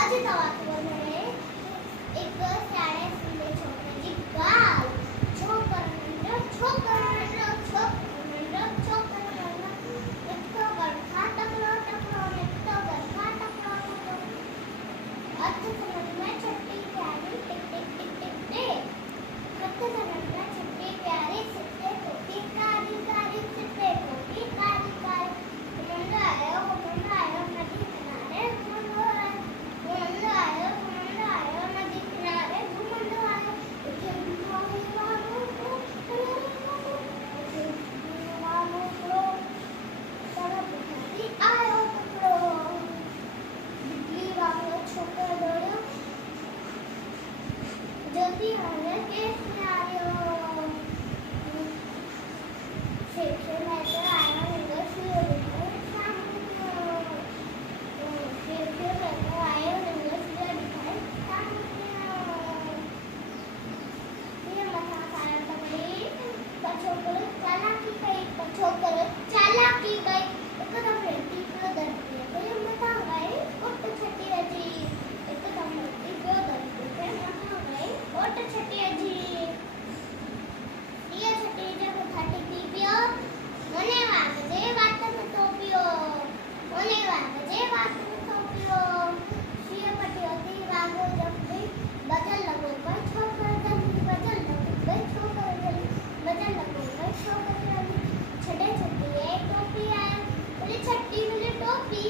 આજે તો વાત બોલે એક શાળે સુલે છોકરાજી ગાલ છોકરાનો એટલો ગરખા ટકલો એટલો ગરખા ટકલો અર્થ સમજમાં છઠ્ઠી પ્યારી ટિક ટિક ટિક ટિક ટિક અર્થ સમજમાં છઠ્ઠી પ્યારી સિત્તે ટોપી કારી કારી સિત્તે ટોપી કારી કારી ઘમંડ આયો નદી કિનારે ઘમંડ આયો નદી કિનારે ઘમંડ આયો ઉઠે ભીવાનું સરબથી આયો ટુકડો બીજલી વાળો છોકરો દોડ્યો જલ્દી આવે કેસ આવ્યો શેઠે મેટર આવ્યો નિગર સુયો चालाकी गई एकदम रेती को दर्दी है तो हम बता गए ओट छठी अजी एकदम रेती को दर्दी है बता गए ओट छठी अजी ये छठी जब थाटी पीपियो મને વાગજે વાત ન તોપિયો મને વાગજે વાત ન તોપિયો સિય પટી હતી વાગો જબ ગઈ બજલ लगो पर छोकर जल्दी बजल लगो गई छोकर जल्दी बजल लगो गई छोकर जल्दी छठे छठी आई टोपी आया बोले छठी बोले टोपी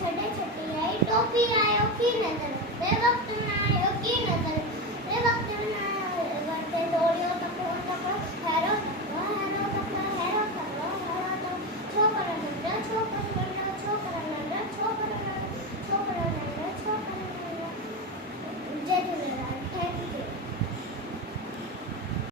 छठे छठी आई टोपी आयो की नजर बे वक्त ना